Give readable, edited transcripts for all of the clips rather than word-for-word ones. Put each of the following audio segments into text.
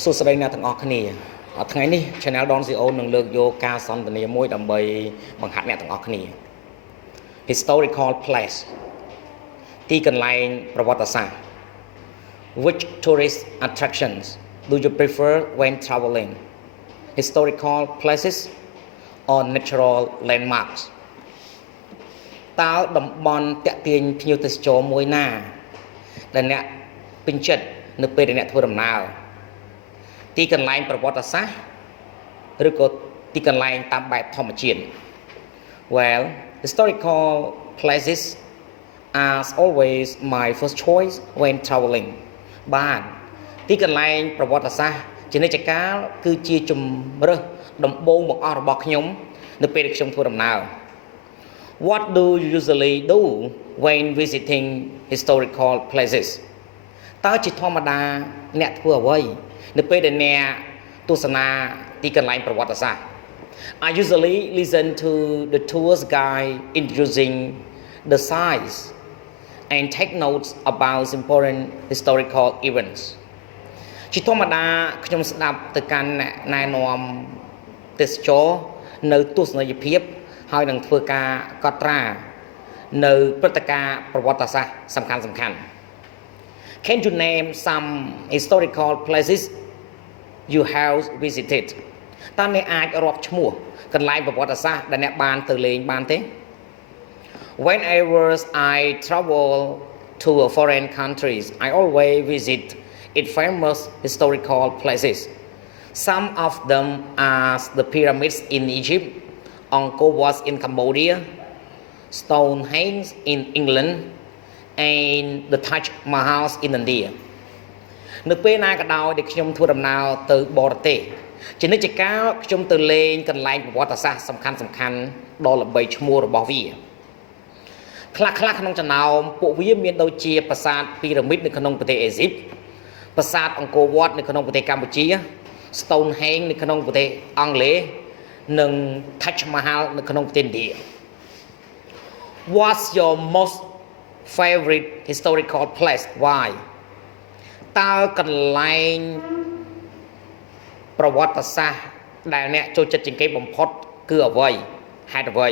សួស្តីអ្នកទាំងអស់គ្នាថ្ងៃនេះ Channel Don Sreyoun នឹងលើកយកការសន្ទនាមួយដើម្បីបង្ហាត់អ្នកទាំងអស់គ្នា Historical place ទីកន្លែងប្រវត្តិសាស្ត្រ Which tourist attractions do you prefer when traveling Historical places or natural landmarks តើតំបន់តាក់ទាញភ្ញៀវទេសចរមួយណាដែលអ្នកពេញចិត្តនៅពេលដែលអ្នកធ្វើដំណើរទីកន្លែងប្រវត្តិសាស្ត្រឬក៏ទីកន្លែងតាមបែបធម្មជាតិ Well, historical places are always my first choice when traveling បាទទីកន្លែងប្រវត្តិសាស្ត្រជានិច្ចកាលគឺជាជម្រើសដំបូងបង្អស់របស់ខ្ញុំនៅពេលដែលខ្ញុំធ្វើដំណើរ What do you usually do when visiting historical places តើជាធម្មតាអ្នកធ្វើអ្វីនៅពេលដែលអ្នកទស្សនាទីកន្លែងប្រវត្តិសាស្ត្រ I usually listen to the tour guide introducing the sites and take notes about important historical events ជាធម្មតាខ្ញុំស្ដាប់ទៅកាន់ណែនាំទេសចរនៅទស្សនីយភាពហើយនឹងធ្វើការកត់ត្រានៅព្រឹត្តិការណ៍ប្រវត្តិសាស្ត្រសំខាន់ៗ Can you name some historical places you have visited តើអ្នកអាចរាប់ឈ្មោះកន្លែងប្រវត្តិសាស្ត្រដែលអ្នកបានទៅលេងបានទេ Whenever I travel to foreign countries I always visit its famous historical places some of them are the pyramids in Egypt Angkor Wat in Cambodia Stonehenge in England and the Taj Mahal in India នៅពេលណាក៏ដោយដែលខ្ញុំធ្វើដំណើរទៅបរទេសជានិច្ចកាលខ្ញុំទៅលេងកន្លែងប្រវត្តិសាស្ត្រសំខាន់ៗដ៏ល្បីឈ្មោះរបស់វាខ្លះក្នុងចំណោមពួកវាមានដូចជាប្រាសាទពីរ៉ាមីតនៅក្នុងប្រទេសអេស៊ីបប្រាសាទអង្គរវត្តនៅក្នុងប្រទេសកម្ពុជា Stonehenge នៅក្នុងប្រទេសអង់គ្លេសនិង Taj Mahal នៅក្នុងប្រទេសឥណ្ឌា What's your most favorite historical place why តើកន្លែងប្រវត្តិសាស្ត្រដែលអ្នកចូលចិត្តជាងគេបំផុតគឺអ្វីហេតុអ្វី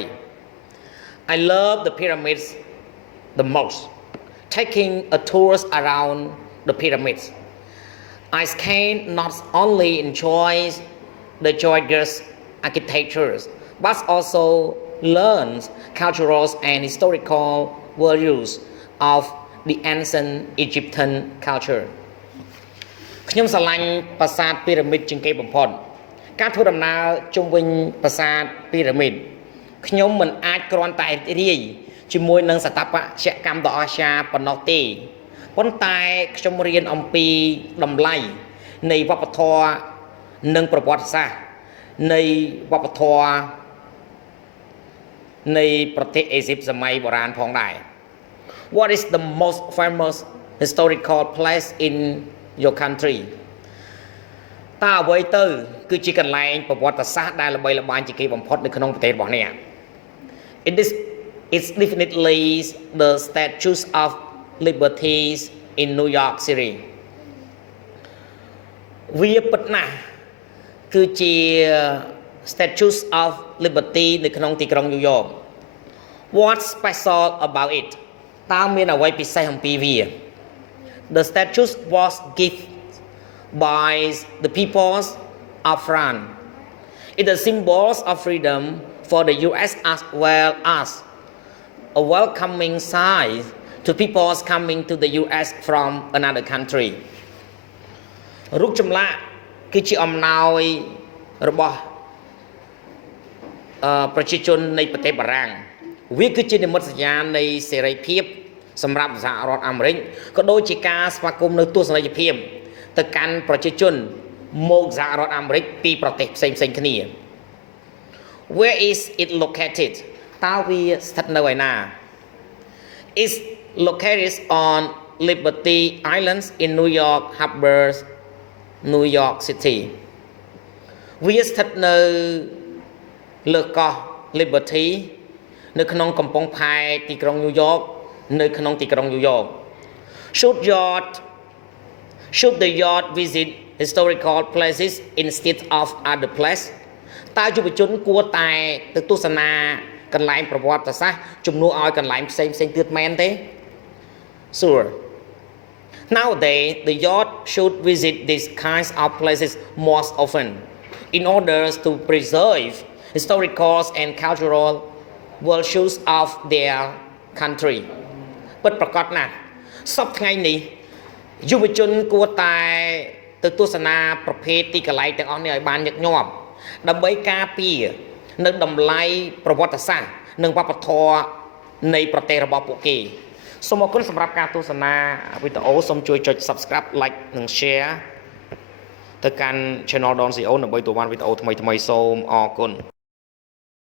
I love the pyramids the most taking a tour around the pyramids I can not only enjoy the gorgeous architecture but also learn cultural and historical values of the ancient Egyptian culture ខ្ញុំស្រឡាញ់ប្រាសាទពីរ៉ាមីតជាងគេបំផុតការធ្វើដំណើរជុំវិញប្រាសាទពីរ៉ាមីតខ្ញុំមិនអាចគ្រាន់តែរាយជាមួយនឹងស្ថាបត្យកម្មដ៏អស្ចារ្យប៉ុណ្ណោះទេប៉ុន្តែខ្ញុំរៀនអំពីតម្លៃនៃវប្បធម៌និងប្រវត្តិសាស្ត្រនៃវប្បធម៌នៃប្រទេសអេស៊ីបសម័យបុរាណផងដែរ What is the most famous historical place in your country តើអ្វីទៅគឺជាកន្លែងប្រវត្តិសាស្ត្រដែលល្បីល្បាញជាងគេបំផុតនៅក្នុងប្រទេសរបស់អ្នក It's definitely the Statues of Liberty in New York City វាពិតណាស់គឺជា Statues of Liberty នៅក្នុងទីក្រុង New York What's special about it តើមានអ្វីពិសេសអំពីវា The statues was given by the peoples of France. It is a symbol of freedom for the U.S. as well as a welcoming sign to people coming to the U.S. from another country. រូបចម្លាក់គឺជាអំណោយរបស់ប្រជាជននៃប្រទេសបារាំងវាគឺជានិមិត្តសញ្ញានៃសេរីភាពសម្រាប់សហរដ្ឋអាមេរិកក៏ដូចជាការស្វាគមន៍នៅទស្សនីយភាពទៅកាន់ប្រជាជនមកសហរដ្ឋអាមេរិកពីប្រទេសផ្សេងៗគ្នា Where is it located តើវាស្ថិតនៅឯណា It's located on Liberty Islands in New York Harbor New York City វាស្ថិតនៅលើកោះ Liberty នៅក្នុងកំពង់ផែទីក្រុង New York នៅក្នុងទីក្រុង New York Should the yacht visit historical places instead of other place តើយុវជនគួរតែទៅទស្សនាកន្លែងប្រវត្តិសាស្ត្រជំនួសឲ្យកន្លែងផ្សេងទៀតមែនទេ Sure Nowadays the youth should visit these kinds of places more often in order to preserve historical and cultural virtues of their country ពិតប្រាកដណាស់សពថ្ងៃនេះយុវជនគួរតែទៅទស្សនាប្រភេទទីកន្លែងទាំងអស់នេះឲ្យបានញឹកញាប់ដើម្បីការពារនៅតម្លៃប្រវត្តិសាស្ត្រនិងវប្បធម៌នៃប្រទេសរបស់ពួកគេសូមអរគុណសម្រាប់ការទស្សនាវីដេអូសូមជួយចុច Subscribe Like និង Share ទៅកាន់ Channel Don Sreyoun ដើម្បីទទួលបានវីដេអូថ្មីៗសូមអរគុណ